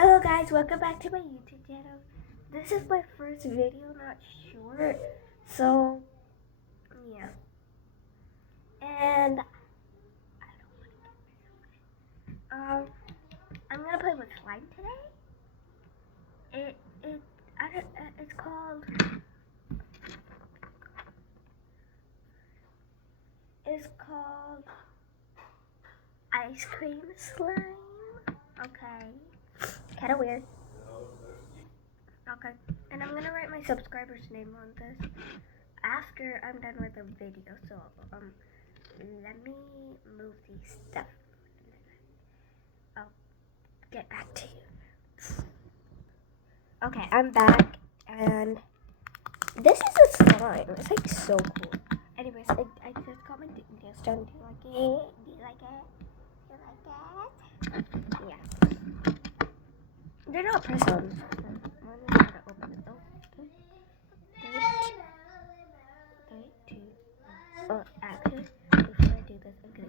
Hello guys, welcome back to my YouTube channel. This is my first video, not sure. So, yeah. And um I'm gonna play with slime today. It's called ice cream slime. Okay. Kinda weird. Okay. And I'm gonna write my subscriber's name on this after I'm done with the video. So let me move these stuff. I'll get back to you. Okay, I'm back, and this is a slime. It's like so cool. Anyways, I just got my details done. Do you like it? Do you like it? Do you like it? Yeah. They're not press-ons. One is gonna open it. Oh, three, two. Oh, actually, before I do this, I'm gonna.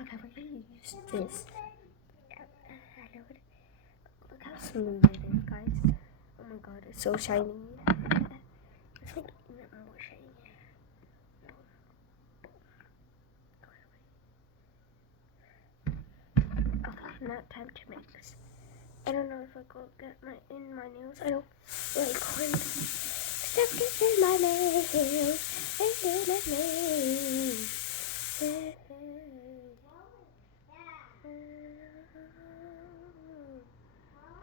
Okay, we're gonna use this. Look how smooth it is, guys. Oh my god, it's so shiny. It's like even more shiny. Okay, now time to mix. I don't know if I go get my nails. I don't like when stuff gets in my nails. In my nails.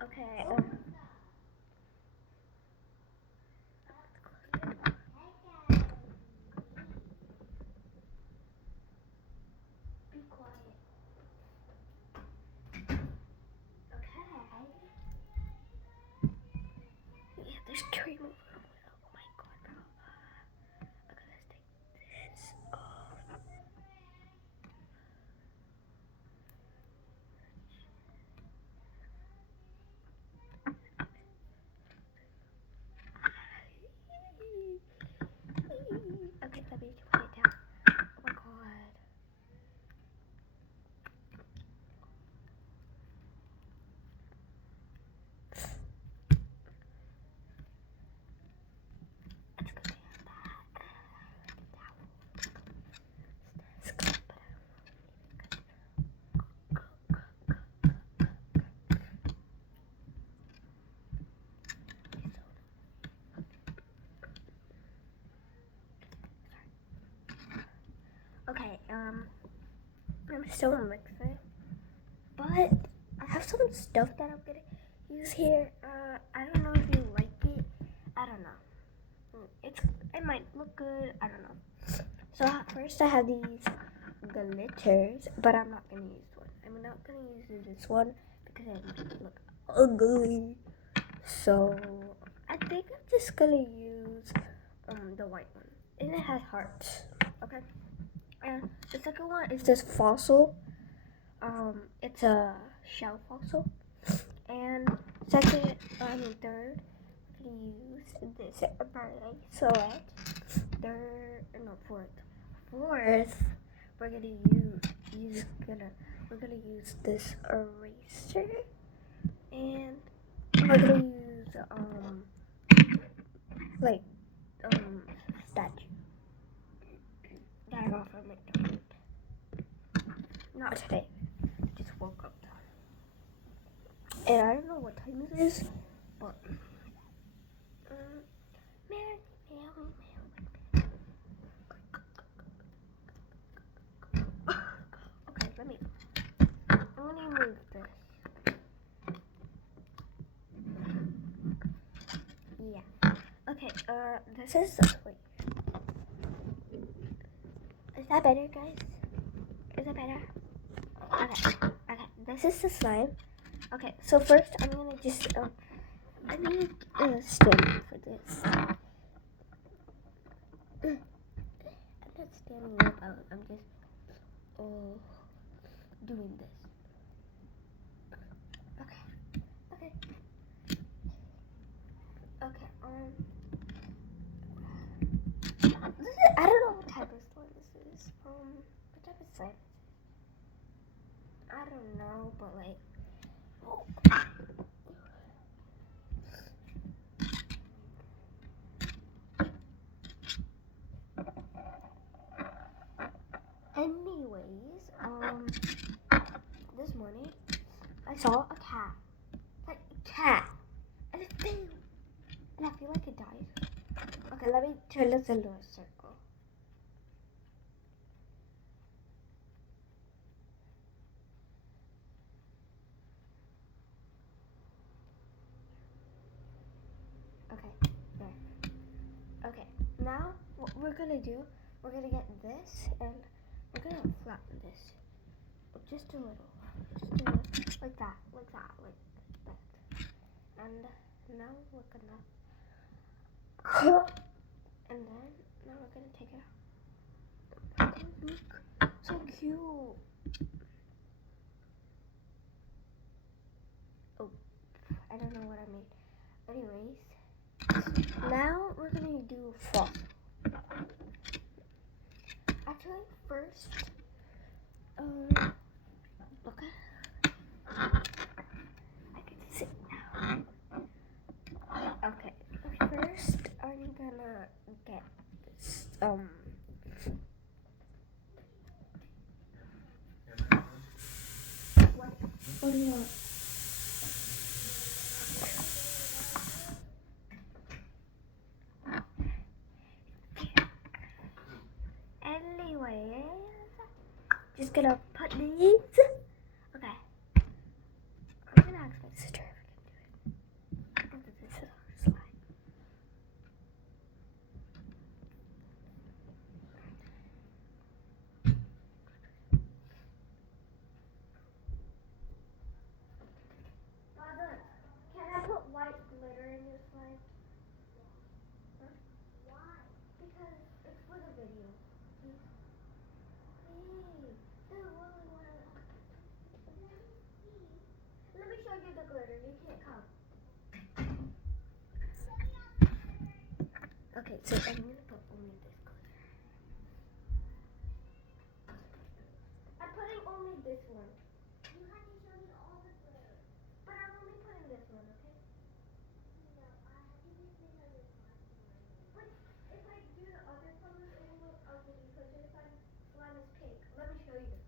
Okay. Be quiet. Okay. Yeah, there's cream over it. Oh my god, bro. Okay, let's take this off. Okay, let me put it down. Oh my god. It's gonna be okay, I'm still mixing, but I have some stuff that I'm gonna use here. I don't know if you like it. I don't know. It might look good. I don't know. So first I have these glitters, but I'm not gonna use one. I'm not gonna use this one because it look ugly. So I think I'm just gonna use the white one, and it has hearts. Okay. And the second one is this fossil. It's a shell fossil. And third, I'm gonna use this bird select. Fourth, we're gonna use this eraser, and we're gonna use like statue that I got from McDonald's. Not today. Just woke up. And I don't know what time it is, but okay, I'm gonna move this. Yeah. Okay, this is wait. Is that better, guys? Is it better? Okay, this is the slime. Okay, so first I'm gonna just, I need a stand for this. I'm not standing up, I'm just, doing this. Okay. I don't know what type of slime this is. What type of slime? I don't know, but like. Oh. Anyways, this morning I saw a cat. Like a cat. And it flew. And I feel like it died. Okay, let me turn this into a circle. Okay, there. Okay, now what we're gonna do, we're gonna get this and we're gonna flatten this. Just a little. Just a little. Like that. Like that. Like that. And now we're gonna and then now we're gonna take it out. Look, so cute. Oh, I don't know what I made. Anyways, now we're gonna do froth. Actually, first, okay, I can sit now. Okay, first I'm gonna get this, what do you want? Anyways, just gonna put these. Okay. I'm gonna ask my sister if I can do it. This is our slide. Father, can I put white glitter in your slide? Huh? Why? Because it's for the video. Hey, they really want to. Let me show you the glitter. You can't come. Okay, so I'm gonna put only this glitter. I'm putting only this one. You have to show me all the glitter. But I'm only putting this one, okay? No, I have to just make a little slime. But if I do the other colors, it will look ugly because your slime is pink. Let me show you.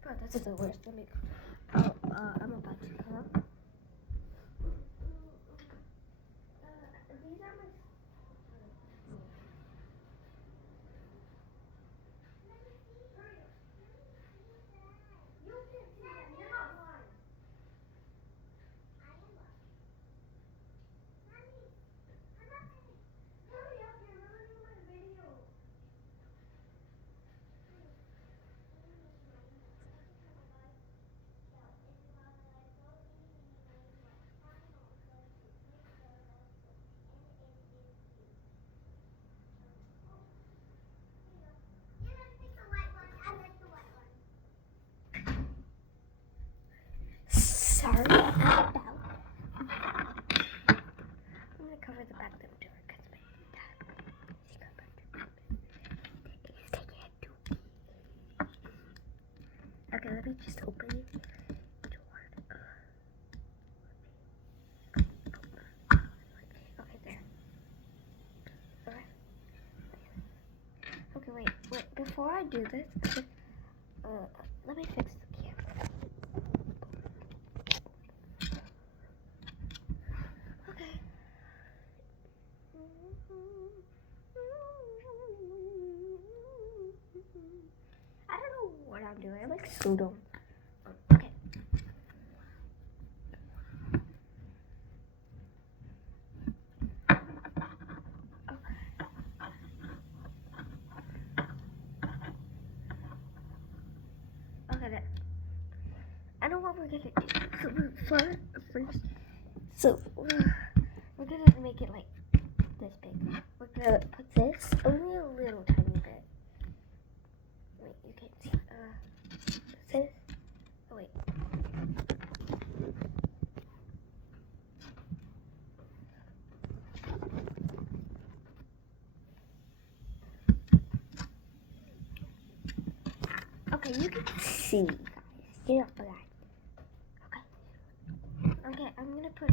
Bro, this is the worst. Let me. I'm about to come. These are my. You can see them. You're not blind. I am blind. Mommy, I'm not gonna. Hurry up! You're ruining my video. Sorry about that. I'm gonna cover the back door because my dad is taking it too. Okay, let me just open it. Okay, there. Alright. Okay, wait. Before I do this, let me fix the camera. Okay. I don't know what I'm doing. I'm like so dumb. Okay. Okay, there. I know what we're gonna do. So we're gonna make it like this big. We're gonna put this only a little tiny bit. Wait, you can't see. This. Oh wait. Okay, you can see, guys. You know that. Okay, I'm gonna put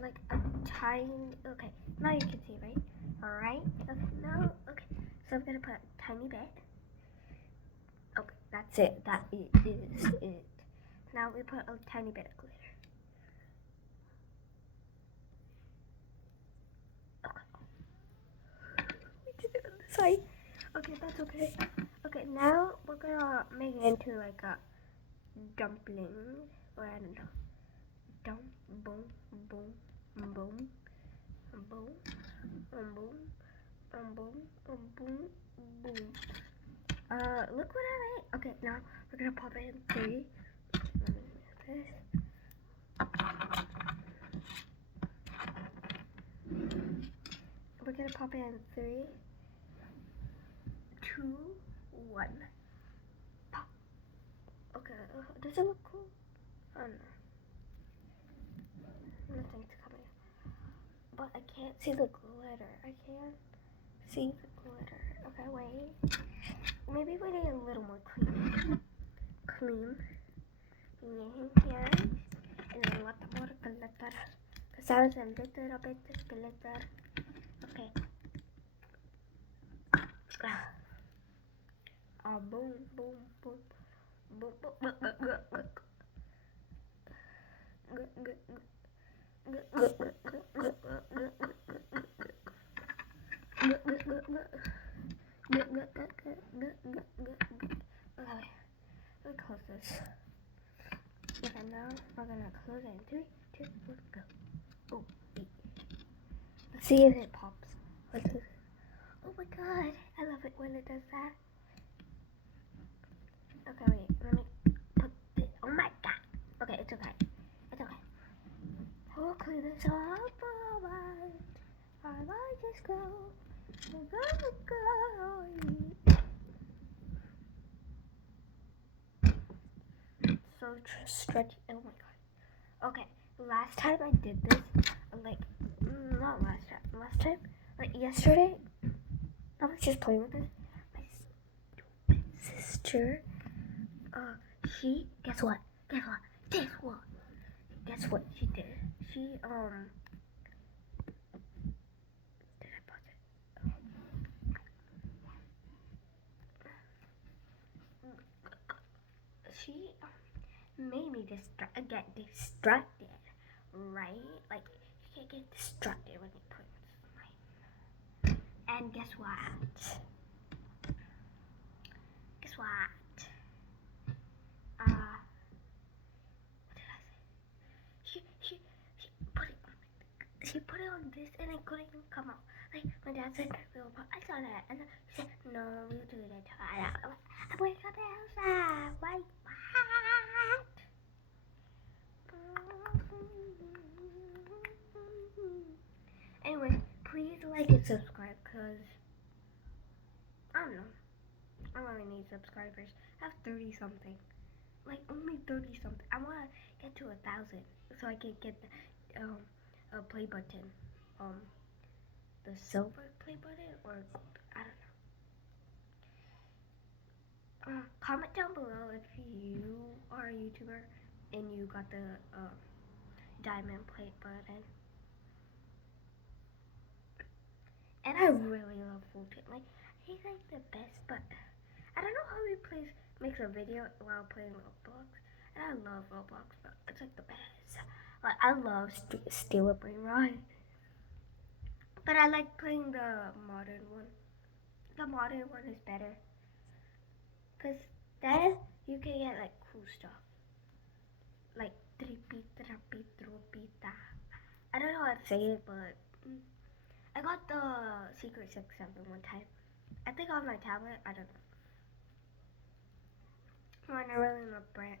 like a tiny. Okay, now you can see, right? All right. Okay, now, okay. So I'm gonna put a tiny bit. Okay, that's it. That is it. Now we put a tiny bit of glitter. Okay. We did it on the side. Okay, that's okay. Okay, now we're gonna make it into like a dumpling, or I don't know. Boom, boom, boom, boom, boom, boom, boom, boom. Look what I made. Okay, now we're gonna pop it in 3. We're gonna pop it in 3, 2, 1. Pop. Okay, does it look cool? Oh no. Nothing's coming. But I can't see the glitter. I can't see the glitter. Okay, wait. Maybe we need a little more cream. Cream. Yeah. And then what more glitter? Because I was a little bit of glitter. Okay. Boom, boom, boom. Boom, boom, boom, boom, boom, boom. Okay, we close this. Okay, now we're gonna close it in 3, 2, 1, go. Oh, let's see if it pops. Oh my god, I love it when it does that. Okay, wait, let me put this. Oh my god. Okay, it's okay. It's okay. We'll clean this up, alright. I might just go. So stretchy. Oh my god. Okay, last time I did this, like, not last time. Last time, like yesterday, I was just playing with this. My stupid sister. She, guess what? Guess what? Guess what? Guess what she did? She, did I pause it? She made me get distracted, right? Like, you can't get distracted when you play with slime. And guess what? Guess what? What did I say? She put it on this and it couldn't even come out. Like, my dad said, we'll put ice on it. And then she said, no, we'll do it. I'm like, what Elsa? Why? What? Anyway, please like and subscribe, because, I don't know, I really need subscribers. I have 30 something. Like, only 30 something. I want to get to 1,000 so I can get the a play button. The silver play button or gold. I don't know. Comment down below if you are a YouTuber and you got the diamond plate button. And I really love Fulton. Like, he's like the best, but I don't know how he makes a video while playing Roblox. And I love Roblox, but it's like the best. Like, I love Steal a Brain Ride. But I like playing the modern one. The modern one is better. Because then you can get like cool stuff. Like tripi, trapi, tropita. I don't know how to say it, but I got the Secret 6-7 one time. I think on my tablet, I don't know. When I really love Brent.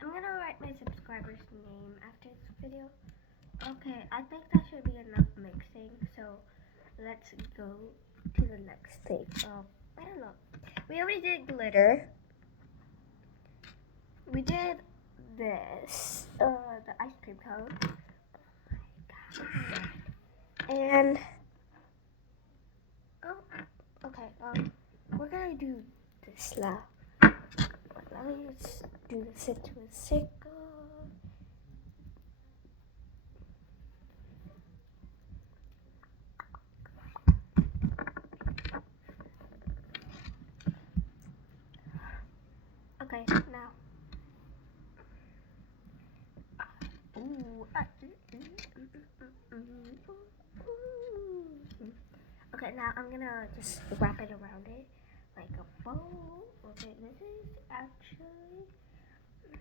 I'm gonna write my subscriber's name after this video. Okay, I think that should be enough mixing, so let's go to the next thing. I don't know. We already did glitter. We did this, the ice cream cone. Oh my god. And, oh, okay, we're gonna do this now. Let me just do this into a circle. Okay, now. Okay, now I'm gonna just wrap it around it like a bow. Okay, this is actually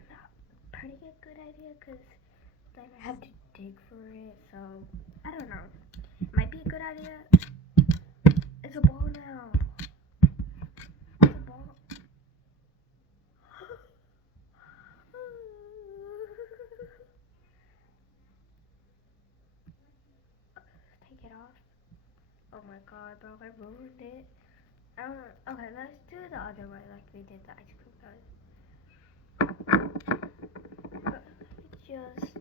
not pretty good idea because then I have to dig for it. So I don't know. Might be a good idea. It's a ball now. It's a ball. Take it off. Oh my god, bro, I ruined it. I don't know. Okay, let's do it the other way like we did the ice cream cone. Just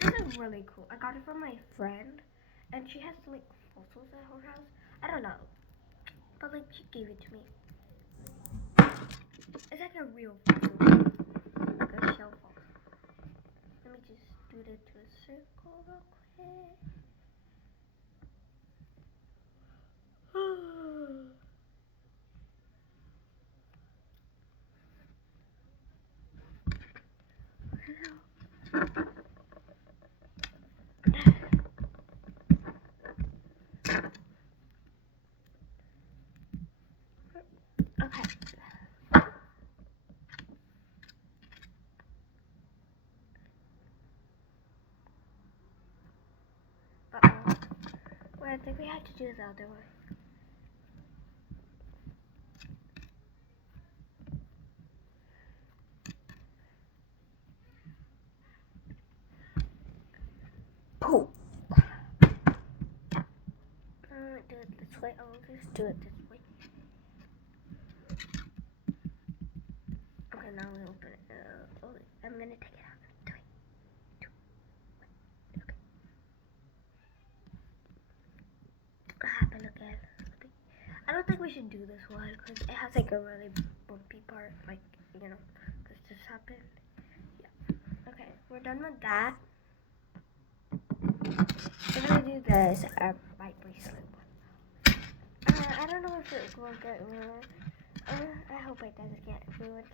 This is really cool. I got it from my friend, and she has like fossils at her house. I don't know, but like she gave it to me. It's like a real fossil, like a shell fossil. Let me just do it to a circle real quick. Okay. Uh-oh. Well, I think we have to do the other one. Pooh. Do it this way. I'll just do it this way. Okay, now we open it. I'm gonna take it out. 3, 2, 1. Okay. What happened again? I don't think we should do this one because it has like a really bumpy part, like, you know, because this happened. Yeah. Okay, we're done with that. We're gonna do this my bracelet one. I don't know if it will get ruined. I hope it doesn't get ruined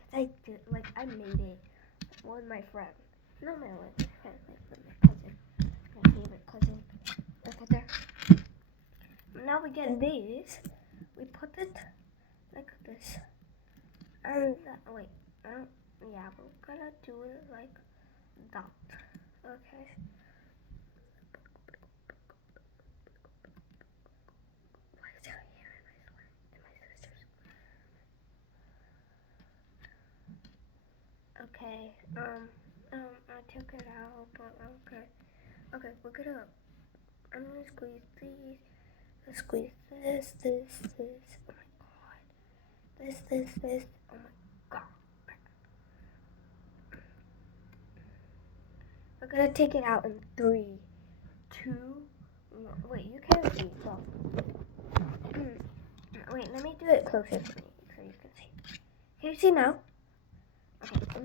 because I made it with my friend. Not my friend, my cousin, my favorite cousin. Look at there. Now we get this. We put it like this. And wait, yeah, we're gonna do it like that. Okay. Why is there hair in my sister's? Okay. I took it out, but okay. Okay, we're gonna. I'm gonna squeeze these. Let's squeeze this. Oh my god. This. Oh my god. We're gonna take it out in 3, 2. Wait, you can't see. So. Wait, let me do it closer to me so you can see. Can you see now? Okay.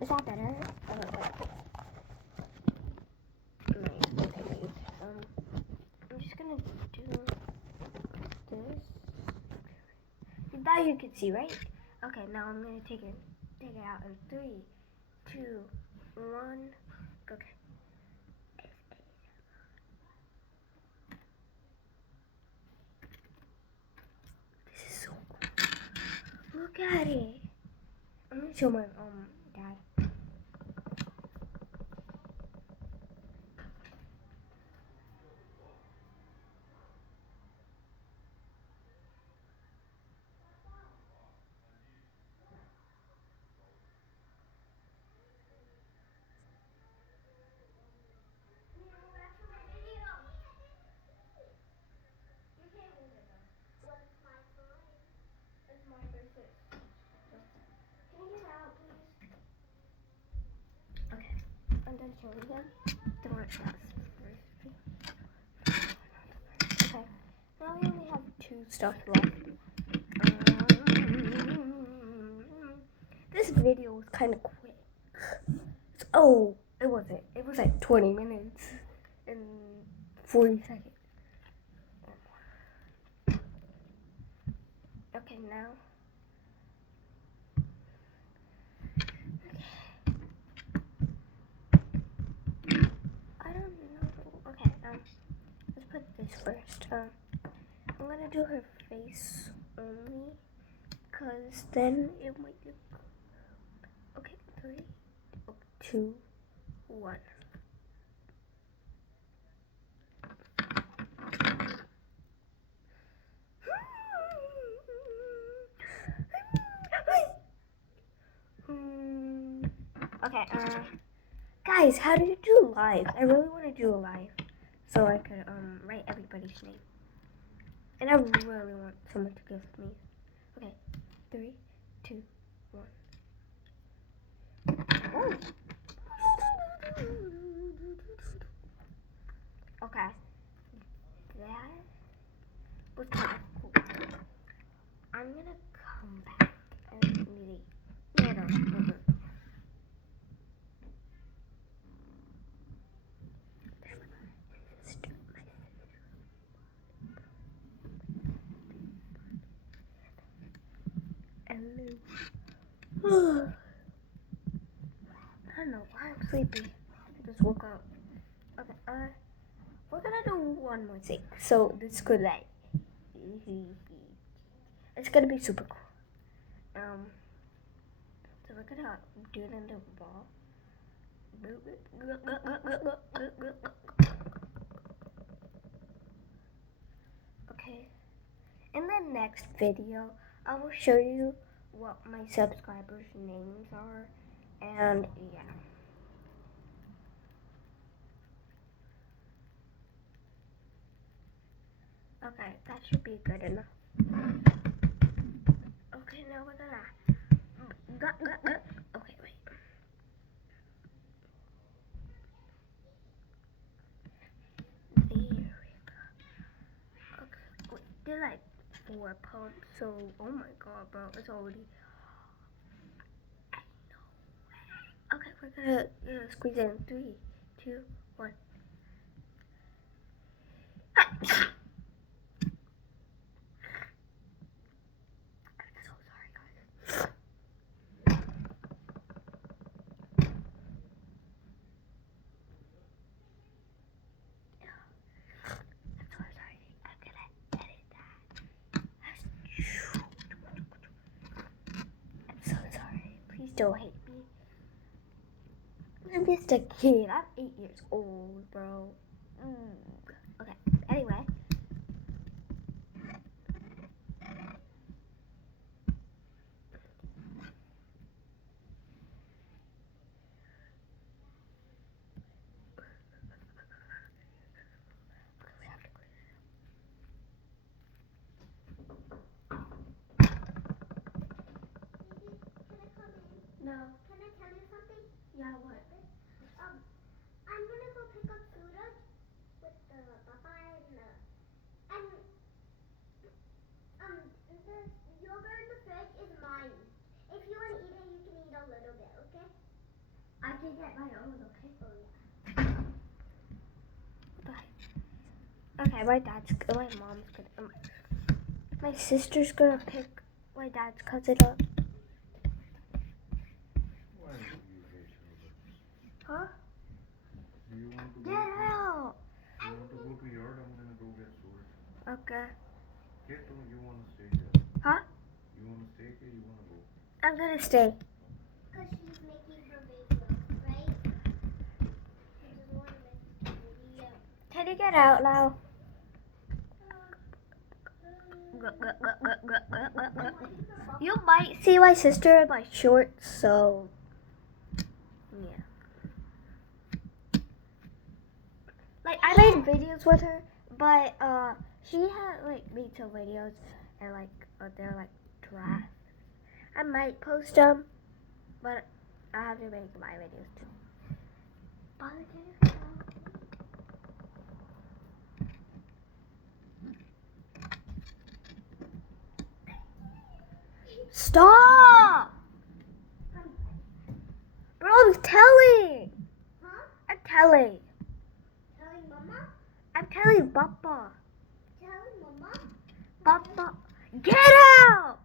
Is that better? Nice. Okay. I'm just gonna do this. That you can see, right? Okay. Now I'm gonna take it out in 3, 2, 1. Okay. This is so cool. Look at it. I'm gonna show my dad. and then show them the one that's okay. Now we only have 2 stuff left. This video was kind of quick. Oh, it wasn't. It was like 20 minutes and 40 seconds. Okay, now. I don't know. Okay, let's put this first. I'm gonna do her face only, cause then it might look. Okay, 3, 2, 1. Okay, guys, how do you do live? I really want to do a live, so I could write everybody's name, and I really want someone to gift me. Okay, 3, 2, 1. Oh. Okay, that was kind of cool. I'm gonna come back and really. No. Hello. I don't know why I'm sleepy. I just woke up. Okay, we're gonna do one more thing. So this could like, it's gonna be super cool. So we're gonna do it in the ball. Okay. In the next video, I will show you what my subscribers' names are, and yeah. Okay, that should be good enough. Okay, now we're gonna. Okay, wait. There we go. Okay, wait, they're like 4 pumps, so oh my god, bro, it's already. Okay, we're gonna squeeze in 3, 2, 1. Don't hate me. I'm just a kid. I'm 8 years old, bro. Okay, anyway. No. Can I tell you something? Yeah, what? I'm gonna go pick up Suraj with the papa and the yogurt in the fridge is mine. If you want to eat it, you can eat a little bit, okay? I can get my own, okay? Oh yeah. Okay, my mom's gonna, my sister's gonna pick my dad's cousin up. Huh? Do you want to Get out! You want to go to yard? I'm gonna go get Suraj. Okay. Get to you wanna stay here? Huh? You wanna stay here? You wanna go? I'm gonna stay. Because she's making her video, right? She doesn't want to make the video. Can you get out now? You might see my sister in my shorts, so yeah. Like I made videos with her, but she had like made some videos and like they're like drafts. I might post them, but I have to make my videos too. Bye, Jennifer. Stop! Bro, I'm telling. Huh? I'm telling. Telling Mama? I'm telling Papa. Telling Mama? Papa. Get out!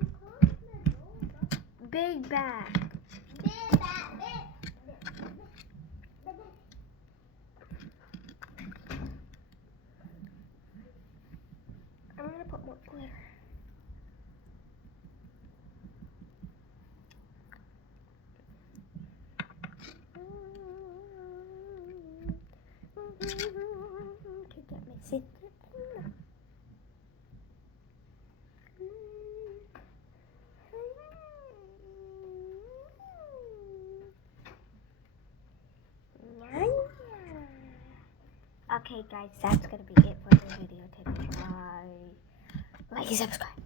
And close the door. Big bag. Big bat, big. I'm gonna put more glitter. Could get my secret. Okay guys, that's gonna be it for the video today. Bye. Like and subscribe.